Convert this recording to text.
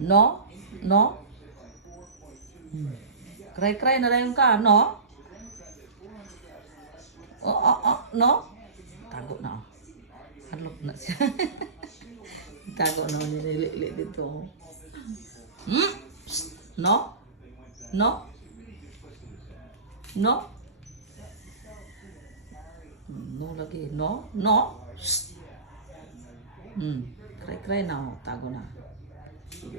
No? No? Cry-cry na rin ka, no? No? Tago na. Halok na siya. Tago na nilili dito. Hmm? No? No? No? No lagi. No? No? Cry-cry na. Tago na.